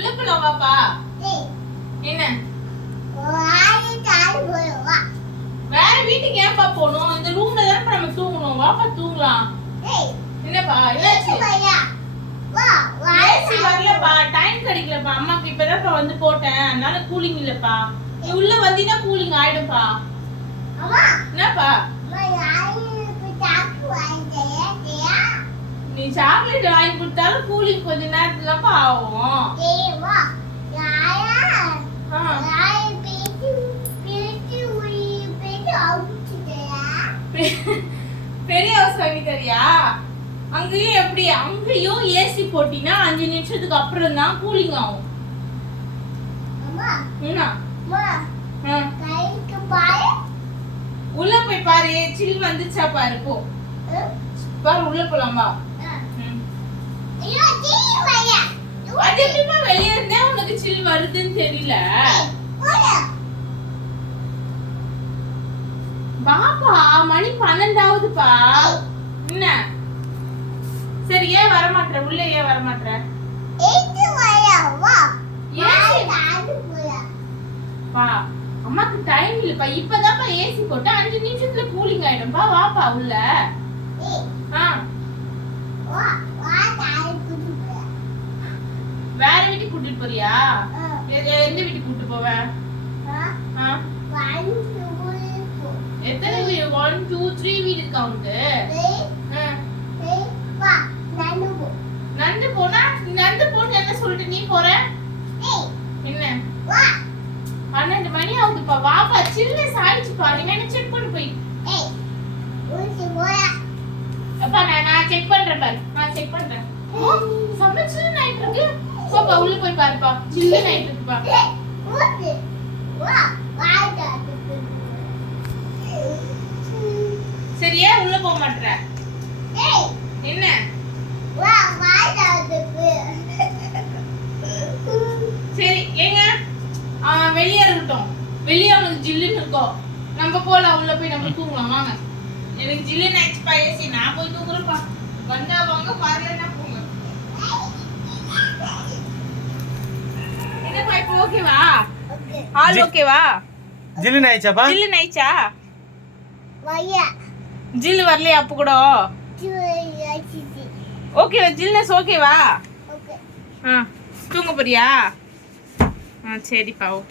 உள்ள போலாம் வாப்பா. என்ன வேற வீட்டுக்கு ஏன்பா போகணும்? இந்த ரூம்ல தானே நம்ம தூங்கணும். வாப்பா தூங்கலாம். என்னப்பா ஏசி வரலப்பா, டைம் கிடைக்கலப்பா. அம்மாக்கு இப்பதான் வந்து போட்டேன், அதனால கூலிங் இல்லப்பா. நீ உள்ள வந்தீங்கன்னா கூலிங் ஆயிடும்பா. என்னப்பா நீ சாக்லேட் வாங்கி கொடுத்தாலும் கூலிங் கொஞ்ச நேரத்துலப்பா ஆகும். பெரிய ஹவுஸ் வாங்கி தரியா? அங்கேயும் எப்படி? அங்கேயும் ஏசி போட்டினா 5 நிமிஷத்துக்கு அப்புறம் தான் கூலிங் ஆகும். உள்ள போய் பாரு, சில் வந்துச்சா பாரு. போ பாரு, உள்ள போலாமா? அது எப்படிமா வெளியே இருந்தே உனக்கு சில் வருதுன்னு தெரியல. பாப்பா மணி 12ஆவதுப்பா. என்ன சரி, ஏன் வர மாட்டற? உள்ள ஏன் வர மாட்டற? பா அம்மாக்கு டைம் இல்லப்பா. இப்பதான்ப்பா ஏசி போட்டு 5 நிமிஷத்துல கூலிங் ஆயிடும்பா. வாப்பா உள்ள. வேற வீட்டுக்கு கூட்டிட்டு போறியா? எந்த வீட்டுக்கு கூட்டிட்டு போவ? எத்தனை வீடு? 1 2 3 வீடு இருக்கா உனக்கு? நந்து போனா நந்து போன்னு என்ன சொல்லிட்டு நீ போற? என்ன 12 மணி ஆகுதுப்பா. வாப்பா சில்னஸ் ஆயிடுச்சுப்பா. நீ வேணா செக் பண்ணு போய். அப்பா நான் செக் பண்றேன் பாரு. நான் செக் பண்றேன். சமைச்சு நைட் இருக்கு. பாப்பா உள்ள போய் பாருப்பா. சில்லு நைட் இருக்குப்பா. சரியா உள்ள போக மாட்டற? என்ன சரி ஏங்க வெளியே இருக்கட்டும். வெளியே அவனுக்கு ஜில்லுன்னு இருக்கும். நம்ம போலாம், உள்ள போய் நம்ம தூங்கலாம். வாங்க. எனக்கு ஜில்லுன்னு ஆயிடுச்சுப்பா ஏசி. நான் போய் தூங்குறேன்ப்பா. வந்தா வாங்க, வரலன்னா போங்க. என்னப்பா இப்போ ஓகேவா? ஆல் ஓகேவா? ஜில்லுன்னு ஆயிடுச்சாப்பா? ஜில்லுன்னு ஆயிடுச்சா? ஜில்லு வரலையா அப்ப கூட? ஓகேவா? ஜில்னஸ் ஓகேவா? தூங்க போறியா? சரிப்பா, ஓகே.